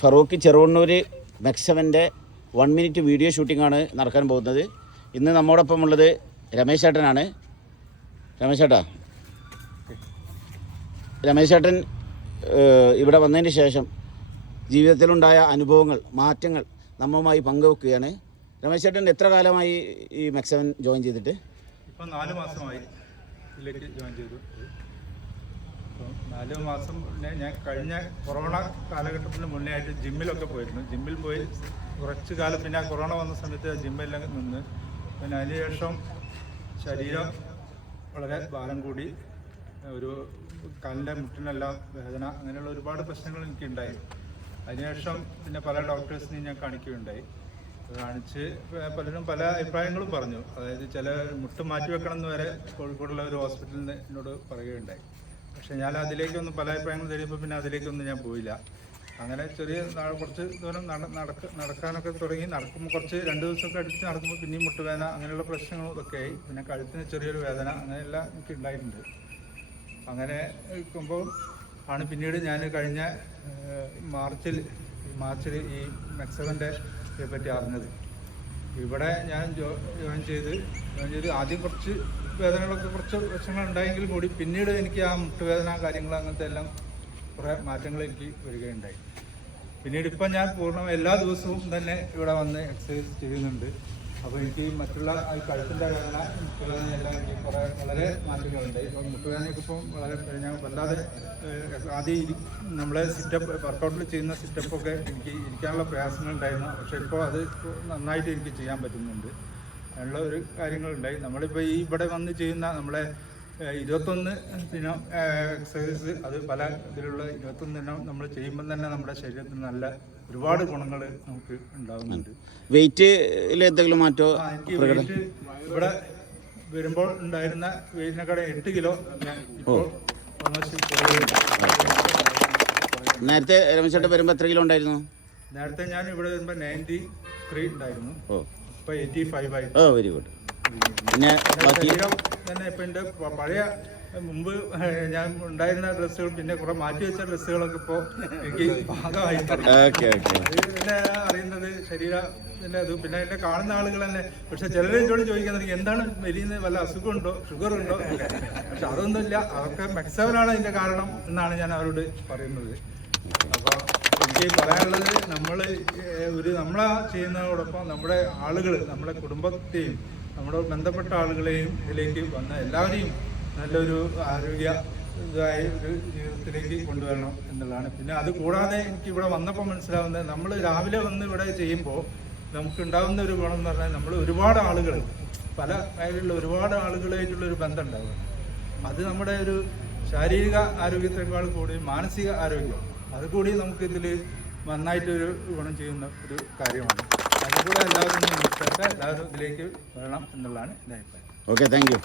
ഫറൂഖ് ചെറുവണ്ണൂർ മെക്സവന്റെ one minute video shooting ആണ് നടക്കാൻ പോകുന്നത്. ഇന്ന് നമ്മോടൊപ്പം ഉള്ളത് രമേശ് ചേട്ടനാണ്. രമേശ് ചേട്ടാ. രമേശ് ചേട്ടൻ ഇവിടെ വന്നതിന് ശേഷം ജീവിതത്തിലുണ്ടായ അനുഭവങ്ങൾ മാറ്റങ്ങൾ നമ്മുമായി പങ്കുവെക്കുകയാണ്. രമേശ് ചേട്ടൻ എത്ര കാലമായി ഈ മെക്സവൻ ജോയിൻ ചെയ്തിട്ട്? ഇപ്പം നാല് മാസമായി ജോയിൻ ചെയ്തു. നാല് മാസം ഞാൻ കഴിഞ്ഞ കൊറോണ കാലഘട്ടത്തിന് മുന്നേ ആയിട്ട് ജിമ്മിലൊക്കെ പോയിരുന്നു. ജിമ്മിൽ പോയി കുറച്ച് കാലം പിന്നെ കൊറോണ വന്ന സമയത്ത് ജിമ്മെല്ലാം നിന്ന്. പിന്നെ അതിനുശേഷം ശരീരം വളരെ ഭാരം കൂടി ഒരു കാലിന്റെ മുട്ടിനെല്ലാം വേദന അങ്ങനെയുള്ള ഒരുപാട് പ്രശ്നങ്ങൾ എനിക്കുണ്ടായി. അതിനുശേഷം പിന്നെ പല ഡോക്ടേഴ്സിനെയും ഞാൻ കാണിക്കുകയുണ്ടായി. കാണിച്ച് പലരും പല അഭിപ്രായങ്ങളും പറഞ്ഞു. അതായത് ചില മുട്ട് മാറ്റി വെക്കണം എന്ന് വരെ കോഴിക്കോടുള്ള ഒരു ഹോസ്പിറ്റലിൽ എന്നോട് പറയുകയുണ്ടായി. പക്ഷെ ഞാൻ അതിലേക്കൊന്നും പല അഭിപ്രായങ്ങൾ തരുമ്പോൾ പിന്നെ അതിലേക്കൊന്നും ഞാൻ പോയില്ല. അങ്ങനെ ചെറിയ കുറച്ച് ദൂരം നട നടക്ക നടക്കാനൊക്കെ തുടങ്ങി. നടക്കുമ്പോൾ കുറച്ച് രണ്ട് ദിവസമൊക്കെ അടുത്ത് നടക്കുമ്പോൾ പിന്നെയും മുട്ടുവേദന അങ്ങനെയുള്ള പ്രശ്നങ്ങളും ഇതൊക്കെ ആയി. പിന്നെ കഴുത്തിന് ചെറിയൊരു വേദന അങ്ങനെയെല്ലാം എനിക്ക് ഉണ്ടായിട്ടുണ്ട്. അങ്ങനെ നിൽക്കുമ്പോൾ ആണ് പിന്നീട് ഞാൻ കഴിഞ്ഞ മാർച്ചിൽ മാർച്ചിൽ ഈ മെക്സവന്റെ പറ്റി അറിഞ്ഞത്. ഇവിടെ ഞാൻ ജോയിൻ ചെയ്ത് ജോയിൻ ചെയ്ത് ആദ്യം കുറച്ച് വേദനകളൊക്കെ കുറച്ച് പ്രശ്നങ്ങൾ ഉണ്ടായെങ്കിൽ കൂടി പിന്നീട് എനിക്ക് ആ മുട്ടുവേദന കാര്യങ്ങൾ അങ്ങനത്തെ എല്ലാം കുറേ മാറ്റങ്ങൾ എനിക്ക് വരികയുണ്ടായി. പിന്നീട് ഇപ്പം ഞാൻ പൂർണ എല്ലാ ദിവസവും തന്നെ ഇവിടെ വന്ന് എക്സസൈസ് ചെയ്യുന്നുണ്ട്. അപ്പോൾ എനിക്ക് മറ്റുള്ള ഈ കഴുത്തിന്റെ വേദന മുട്ടുവേദന എല്ലാം എനിക്ക് കുറേ വളരെ മാറ്റങ്ങളുണ്ട് ഇപ്പം മുട്ടുവേദനയൊക്കെ വളരെ ഞാൻ വല്ലാതെ ആദ്യം നമ്മളെ സിറ്റപ്പ് വർക്കൗട്ടിൽ ചെയ്യുന്ന സിറ്റപ്പൊക്കെ എനിക്ക് ഇരിക്കാനുള്ള പ്രയാസങ്ങളുണ്ടായിരുന്നു. പക്ഷേ ഇപ്പോൾ അത് നന്നായിട്ട് എനിക്ക് ചെയ്യാൻ പറ്റുന്നുണ്ട്. അതിനുള്ള ഒരു കാര്യങ്ങളുണ്ടായി. നമ്മളിപ്പോൾ ഈ ഇവിടെ വന്ന് ചെയ്യുന്ന നമ്മളെ ഇരുപത്തൊന്ന് ദിനം എക്സസൈസ് അത് പല ഇതിലുള്ള ഇരുപത്തൊന്ന് ദിനം നമ്മൾ ചെയ്യുമ്പോൾ തന്നെ നമ്മുടെ ശരീരത്തിന് നല്ല ഒരുപാട് ഗുണങ്ങൾ നമുക്ക് ഉണ്ടാകുന്നുണ്ട് വെയിറ്റിൽ എന്തെങ്കിലും മാറ്റോ? ഇവിടെ വരുമ്പോൾ ഉണ്ടായിരുന്ന വെയിറ്റിനെക്കാളും എട്ട് കിലോ നേരത്തെ രമേശ് വരുമ്പോൾ എത്ര കിലോ ഉണ്ടായിരുന്നു? നേരത്തെ ഞാൻ ഇവിടെ വരുമ്പോൾ നയന്റി ത്രീ ഉണ്ടായിരുന്നു ഓ വെരി ഗുഡ് പിന്നെ ബാക്കി? തന്നെ ഇപ്പം എന്റെ പഴയ മുമ്പ് ഞാൻ ഉണ്ടായിരുന്ന ഡ്രസ്സുകൾ പിന്നെ കുറെ മാറ്റി വെച്ച ഡ്രസ്സുകളൊക്കെ ഇപ്പോ എനിക്ക് ഭാഗമായി. Okay okay. പിന്നെ അറിയുന്നത് ശരീരത്തിന്റെ അത് പിന്നെ എന്നെ കാണുന്ന ആളുകൾ തന്നെ. പക്ഷെ ചിലർ എന്നോട് ചോദിക്കുന്നത് എന്താണ് വലിയ വല്ല അസുഖമുണ്ടോ? ഷുഗർ ഉണ്ടോ പക്ഷെ അതൊന്നുമില്ല. അതൊക്കെ മെക്സവനാണ് അതിന്റെ കാരണം എന്നാണ് ഞാൻ അവരോട് പറയുന്നത്. അപ്പോൾ എനിക്ക് പറയാനുള്ളത് നമ്മൾ ഒരു നമ്മളെ ചെയ്യുന്നതോടൊപ്പം നമ്മുടെ ആളുകൾ നമ്മുടെ കുടുംബത്തെയും നമ്മുടെ ബന്ധപ്പെട്ട ആളുകളെയും ഇതിലേക്ക് വന്ന എല്ലാവരെയും നല്ലൊരു ആരോഗ്യ ഇതായ ഒരു ജീവിതത്തിലേക്ക് കൊണ്ടുവരണം എന്നുള്ളതാണ്. പിന്നെ അത് കൂടാതെ എനിക്ക് ഇവിടെ വന്നപ്പോൾ മനസ്സിലാവുന്നത് നമ്മൾ രാവിലെ വന്ന് ഇവിടെ ചെയ്യുമ്പോൾ നമുക്ക് ഉണ്ടാകുന്ന ഒരു ഗുണം എന്ന് പറഞ്ഞാൽ നമ്മൾ ഒരുപാട് ആളുകൾ പല മേഖലയിലുള്ള ഒരുപാട് ആളുകളായിട്ടുള്ള ഒരു ബന്ധം ഉണ്ടാവുക. അത് നമ്മുടെ ഒരു ശാരീരിക ആരോഗ്യത്തെക്കാൾ കൂടി മാനസിക ആരോഗ്യം. അത് കൂടി നമുക്ക് ഇതിൽ നന്നായിട്ടൊരു ഗുണം ചെയ്യുന്ന ഒരു കാര്യമാണ്. അതുകൂടെ എല്ലാവരും എല്ലാവരും ഇതിലേക്ക് വരണം എന്നുള്ളതാണ് എന്റെ അഭിപ്രായം. Okay thank you